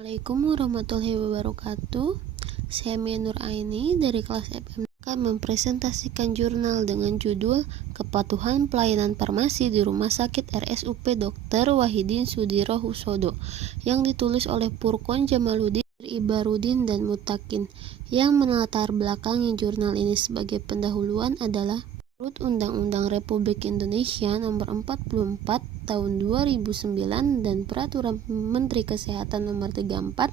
Assalamualaikum warahmatullahi wabarakatuh. Saya Mia Nur Aini dari kelas FM akan mempresentasikan jurnal dengan judul Kepatuhan Pelayanan Farmasi di Rumah Sakit RSUP Dr. Wahidin Sudirohusodo yang ditulis oleh Furqon Jamaluddin, Ibarudin, dan Mutakin. Yang melatar belakangi jurnal ini sebagai pendahuluan adalah menurut Undang-Undang Republik Indonesia Nomor 44 Tahun 2009 dan Peraturan Menteri Kesehatan Nomor 34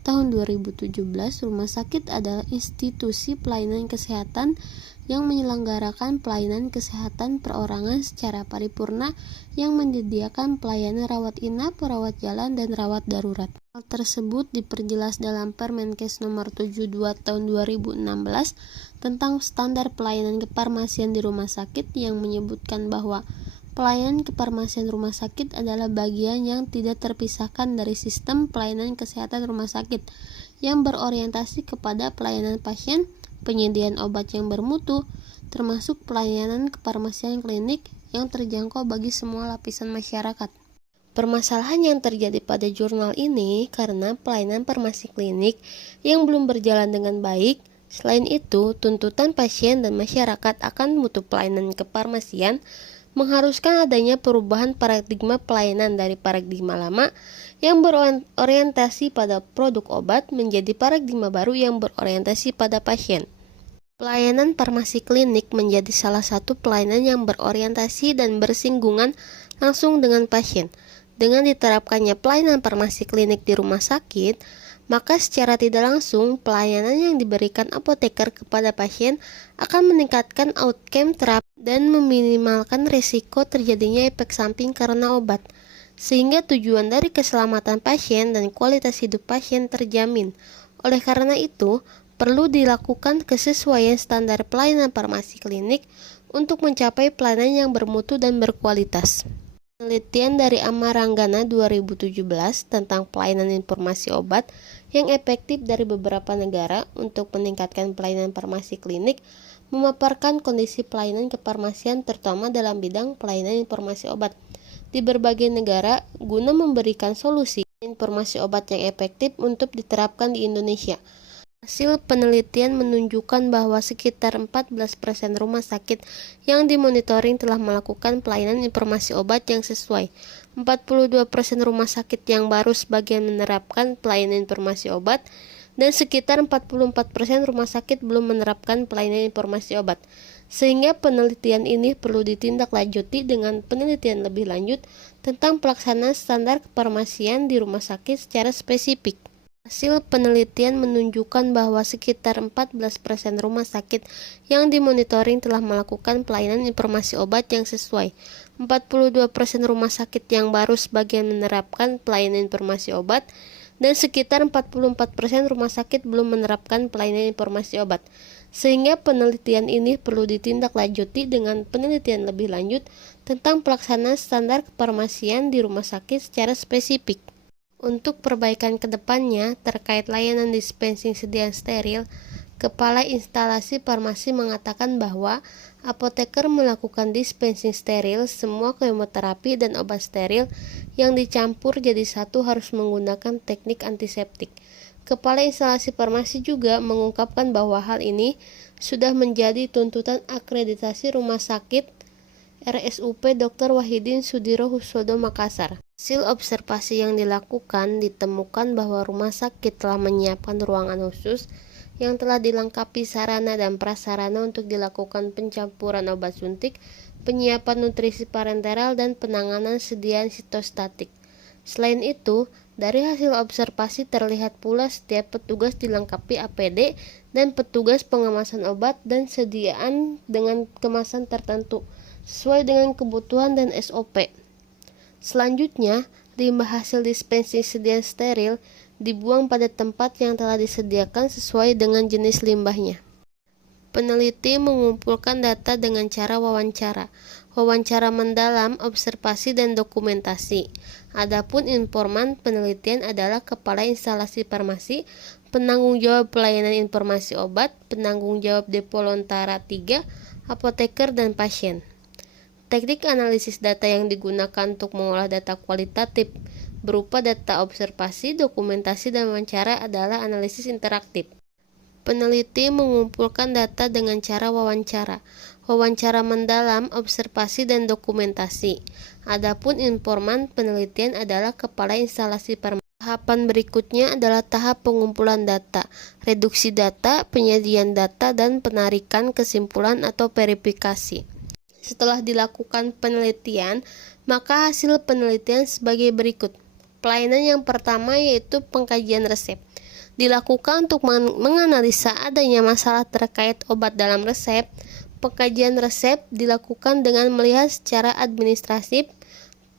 Tahun 2017, rumah sakit adalah institusi pelayanan kesehatan yang menyelenggarakan pelayanan kesehatan perorangan secara paripurna yang menyediakan pelayanan rawat inap, rawat jalan, dan rawat darurat. Hal tersebut diperjelas dalam Permenkes Nomor 72 Tahun 2016 tentang standar pelayanan kefarmasian di rumah sakit yang menyebutkan bahwa pelayanan kefarmasian rumah sakit adalah bagian yang tidak terpisahkan dari sistem pelayanan kesehatan rumah sakit yang berorientasi kepada pelayanan pasien, penyediaan obat yang bermutu, termasuk pelayanan kefarmasian klinik yang terjangkau bagi semua lapisan masyarakat. Permasalahan yang terjadi pada jurnal ini karena pelayanan farmasi klinik yang belum berjalan dengan baik. Selain itu, tuntutan pasien dan masyarakat akan mutu pelayanan kefarmasian mengharuskan adanya perubahan paradigma pelayanan dari paradigma lama yang berorientasi pada produk obat menjadi paradigma baru yang berorientasi pada pasien. Pelayanan farmasi klinik menjadi salah satu pelayanan yang berorientasi dan bersinggungan langsung dengan pasien. Dengan diterapkannya pelayanan farmasi klinik di rumah sakit, maka secara tidak langsung pelayanan yang diberikan apoteker kepada pasien akan meningkatkan outcome terapi dan meminimalkan risiko terjadinya efek samping karena obat, sehingga tujuan dari keselamatan pasien dan kualitas hidup pasien terjamin. Oleh karena itu, perlu dilakukan kesesuaian standar pelayanan farmasi klinik untuk mencapai pelayanan yang bermutu dan berkualitas. Penelitian dari Amaranggana 2017 tentang pelayanan informasi obat yang efektif dari beberapa negara untuk meningkatkan pelayanan farmasi klinik memaparkan kondisi pelayanan kefarmasian terutama dalam bidang pelayanan informasi obat di berbagai negara guna memberikan solusi informasi obat yang efektif untuk diterapkan di Indonesia. Hasil penelitian menunjukkan bahwa sekitar 14% rumah sakit yang dimonitoring telah melakukan pelayanan informasi obat yang sesuai. 42% rumah sakit yang baru sebagian menerapkan pelayanan informasi obat, dan sekitar 44% rumah sakit belum menerapkan pelayanan informasi obat. Sehingga penelitian ini perlu ditindaklanjuti dengan penelitian lebih lanjut tentang pelaksanaan standar kefarmasian di rumah sakit secara spesifik. Hasil penelitian menunjukkan bahwa sekitar 14% rumah sakit yang dimonitoring telah melakukan pelayanan informasi obat yang sesuai. 42% rumah sakit yang baru sebagian menerapkan pelayanan informasi obat, dan sekitar 44% rumah sakit belum menerapkan pelayanan informasi obat. Sehingga penelitian ini perlu ditindaklanjuti dengan penelitian lebih lanjut tentang pelaksanaan standar kefarmasian di rumah sakit secara spesifik. Untuk perbaikan kedepannya terkait layanan dispensing sediaan steril, Kepala Instalasi Farmasi mengatakan bahwa apoteker melakukan dispensing steril semua kemoterapi dan obat steril yang dicampur jadi satu harus menggunakan teknik antiseptik. Kepala Instalasi Farmasi juga mengungkapkan bahwa hal ini sudah menjadi tuntutan akreditasi Rumah Sakit RSUP Dr. Wahidin Sudirohusodo Makassar. Hasil observasi yang dilakukan ditemukan bahwa rumah sakit telah menyiapkan ruangan khusus yang telah dilengkapi sarana dan prasarana untuk dilakukan pencampuran obat suntik, penyiapan nutrisi parenteral, dan penanganan sediaan sitostatik. Selain itu, dari hasil observasi terlihat pula setiap petugas dilengkapi APD dan petugas pengemasan obat dan sediaan dengan kemasan tertentu sesuai dengan kebutuhan dan SOP. Selanjutnya, limbah hasil dispensing sediaan steril dibuang pada tempat yang telah disediakan sesuai dengan jenis limbahnya. Peneliti mengumpulkan data dengan cara wawancara mendalam, observasi, dan dokumentasi. Adapun informan penelitian adalah Kepala Instalasi Farmasi, penanggung jawab pelayanan informasi obat, penanggung jawab Depo Lontara 3, apoteker, dan pasien. Teknik analisis data yang digunakan untuk mengolah data kualitatif berupa data observasi, dokumentasi, dan wawancara adalah analisis interaktif. Peneliti mengumpulkan data dengan cara wawancara, wawancara mendalam, observasi, dan dokumentasi. Adapun informan penelitian adalah kepala instalasi farmasi. Tahapan berikutnya adalah tahap pengumpulan data, reduksi data, penyediaan data, dan penarikan kesimpulan atau verifikasi. Setelah dilakukan penelitian, maka hasil penelitian sebagai berikut. Pelayanan yang pertama yaitu pengkajian resep. Dilakukan untuk menganalisa adanya masalah terkait obat dalam resep. Pengkajian resep dilakukan dengan melihat secara administratif,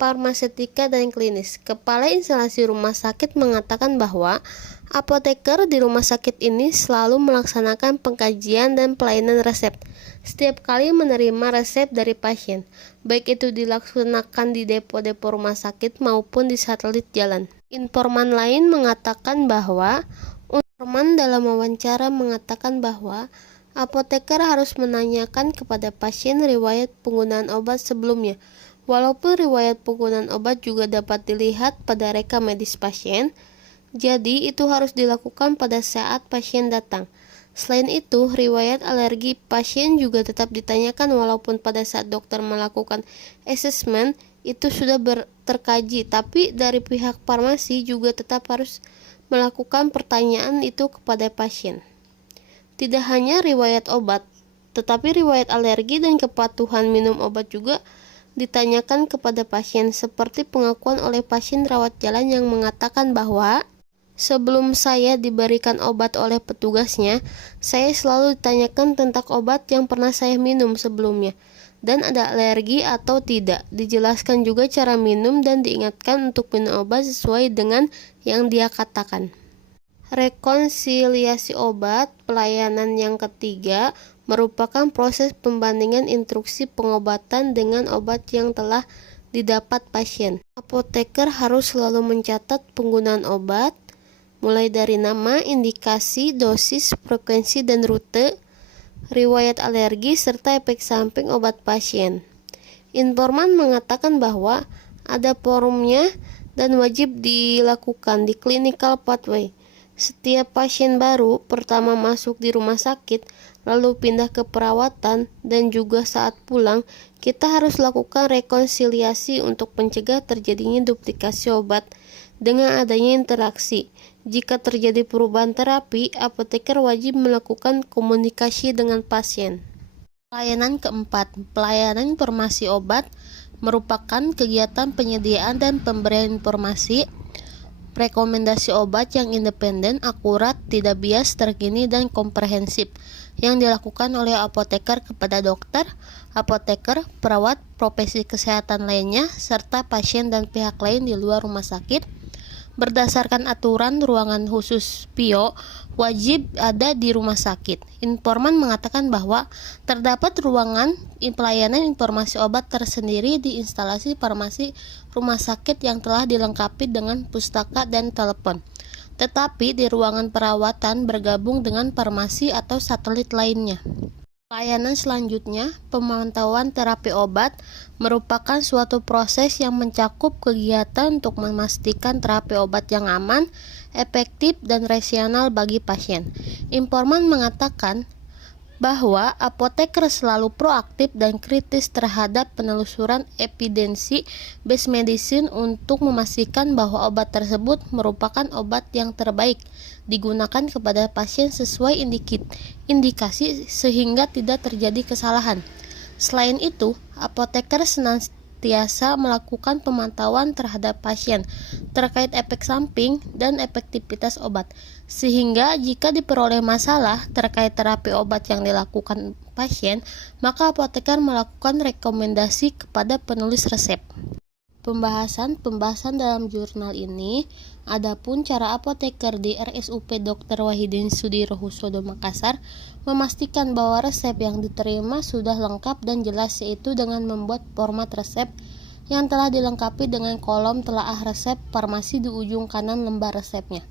farmaseutika, dan klinis. Kepala instalasi rumah sakit mengatakan bahwa apoteker di rumah sakit ini selalu melaksanakan pengkajian dan pelayanan resep setiap kali menerima resep dari pasien, baik itu dilaksanakan di depo-depo rumah sakit maupun di satelit jalan. Informan lain mengatakan bahwa dalam wawancara mengatakan bahwa apoteker harus menanyakan kepada pasien riwayat penggunaan obat sebelumnya. Walaupun riwayat penggunaan obat juga dapat dilihat pada rekam medis pasien, jadi itu harus dilakukan pada saat pasien datang. Selain itu, riwayat alergi pasien juga tetap ditanyakan walaupun pada saat dokter melakukan asesmen itu sudah terkaji, tapi dari pihak farmasi juga tetap harus melakukan pertanyaan itu kepada pasien. Tidak hanya riwayat obat, tetapi riwayat alergi dan kepatuhan minum obat juga ditanyakan kepada pasien, seperti pengakuan oleh pasien rawat jalan yang mengatakan bahwa sebelum saya diberikan obat oleh petugasnya, saya selalu ditanyakan tentang obat yang pernah saya minum sebelumnya dan ada alergi atau tidak. Dijelaskan juga cara minum dan diingatkan untuk minum obat sesuai dengan yang dia katakan. Rekonsiliasi obat. Pelayanan yang ketiga merupakan proses pembandingan instruksi pengobatan dengan obat yang telah didapat pasien. Apoteker harus selalu mencatat penggunaan obat, mulai dari nama, indikasi, dosis, frekuensi, dan rute, riwayat alergi, serta efek samping obat pasien. Informan mengatakan bahwa ada forumnya dan wajib dilakukan di clinical pathway. Setiap pasien baru pertama masuk di rumah sakit, lalu pindah ke perawatan, dan juga saat pulang, kita harus lakukan rekonsiliasi untuk mencegah terjadinya duplikasi obat dengan adanya interaksi. Jika terjadi perubahan terapi, apoteker wajib melakukan komunikasi dengan pasien. Pelayanan keempat, pelayanan informasi obat merupakan kegiatan penyediaan dan pemberian informasi rekomendasi obat yang independen, akurat, tidak bias, terkini, dan komprehensif yang dilakukan oleh apoteker kepada dokter, apoteker, perawat, profesi kesehatan lainnya, serta pasien dan pihak lain di luar rumah sakit. Berdasarkan aturan ruangan khusus PIO wajib ada di rumah sakit. Informan mengatakan bahwa terdapat ruangan pelayanan informasi obat tersendiri di instalasi farmasi rumah sakit yang telah dilengkapi dengan pustaka dan telepon. Tetapi di ruangan perawatan bergabung dengan farmasi atau satelit lainnya. Pelayanan selanjutnya, pemantauan terapi obat merupakan suatu proses yang mencakup kegiatan untuk memastikan terapi obat yang aman, efektif, dan rasional bagi pasien. Informan mengatakan bahwa apoteker selalu proaktif dan kritis terhadap penelusuran evidensi based medicine untuk memastikan bahwa obat tersebut merupakan obat yang terbaik digunakan kepada pasien sesuai indikasi sehingga tidak terjadi kesalahan. Selain itu, apoteker senantiasa melakukan pemantauan terhadap pasien terkait efek samping dan efektivitas obat, sehingga jika diperoleh masalah terkait terapi obat yang dilakukan pasien, maka apoteker melakukan rekomendasi kepada penulis resep. Pembahasan dalam jurnal ini, adapun cara apoteker di RSUP Dr. Wahidin Sudirohusodo Makassar memastikan bahwa resep yang diterima sudah lengkap dan jelas, yaitu dengan membuat format resep yang telah dilengkapi dengan kolom telaah resep farmasi di ujung kanan lembar resepnya.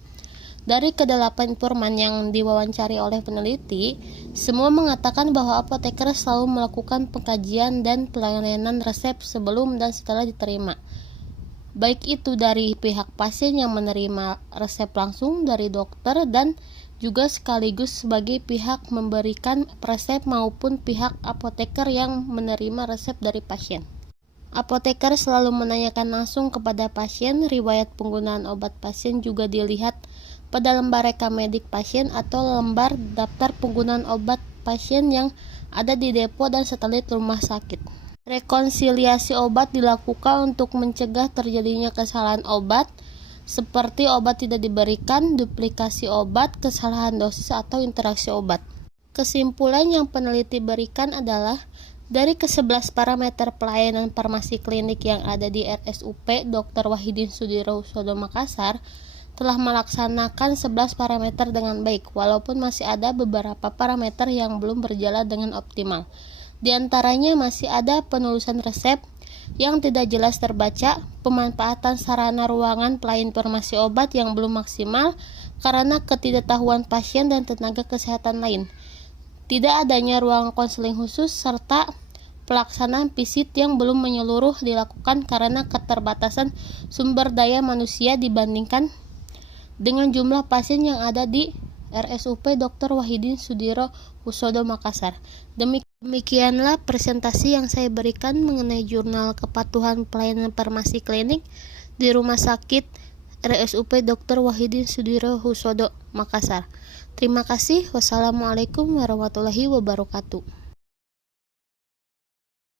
Dari ke-8 informan yang diwawancari oleh peneliti, semua mengatakan bahwa apoteker selalu melakukan pengkajian dan pelayanan resep sebelum dan setelah diterima. baik itu dari pihak pasien yang menerima resep langsung dari dokter dan juga sekaligus sebagai pihak memberikan resep maupun pihak apoteker yang menerima resep dari pasien. Apoteker selalu menanyakan langsung kepada pasien. Riwayat penggunaan obat pasien juga dilihat pada lembar rekam medik pasien atau lembar daftar penggunaan obat pasien yang ada di depo dan satelit rumah sakit. Rekonsiliasi obat dilakukan untuk mencegah terjadinya kesalahan obat, seperti obat tidak diberikan, duplikasi obat, kesalahan dosis, atau interaksi obat. Kesimpulan yang peneliti berikan adalah, dari ke-11 parameter pelayanan farmasi klinik yang ada di RSUP Dr. Wahidin Sudirohusodo Makassar, telah melaksanakan 11 parameter dengan baik, walaupun masih ada beberapa parameter yang belum berjalan dengan optimal. Di antaranya masih ada penulisan resep yang tidak jelas terbaca, pemanfaatan sarana ruangan pelayan farmasi obat yang belum maksimal karena ketidaktahuan pasien dan tenaga kesehatan lain, tidak adanya ruang konseling khusus, serta pelaksanaan visit yang belum menyeluruh dilakukan karena keterbatasan sumber daya manusia dibandingkan dengan jumlah pasien yang ada di RSUP Dr. Wahidin Sudirohusodo Makassar. Demikianlah presentasi yang saya berikan mengenai jurnal kepatuhan pelayanan farmasi klinik di Rumah Sakit RSUP Dr. Wahidin Sudirohusodo Makassar. Terima kasih. Wassalamualaikum warahmatullahi wabarakatuh.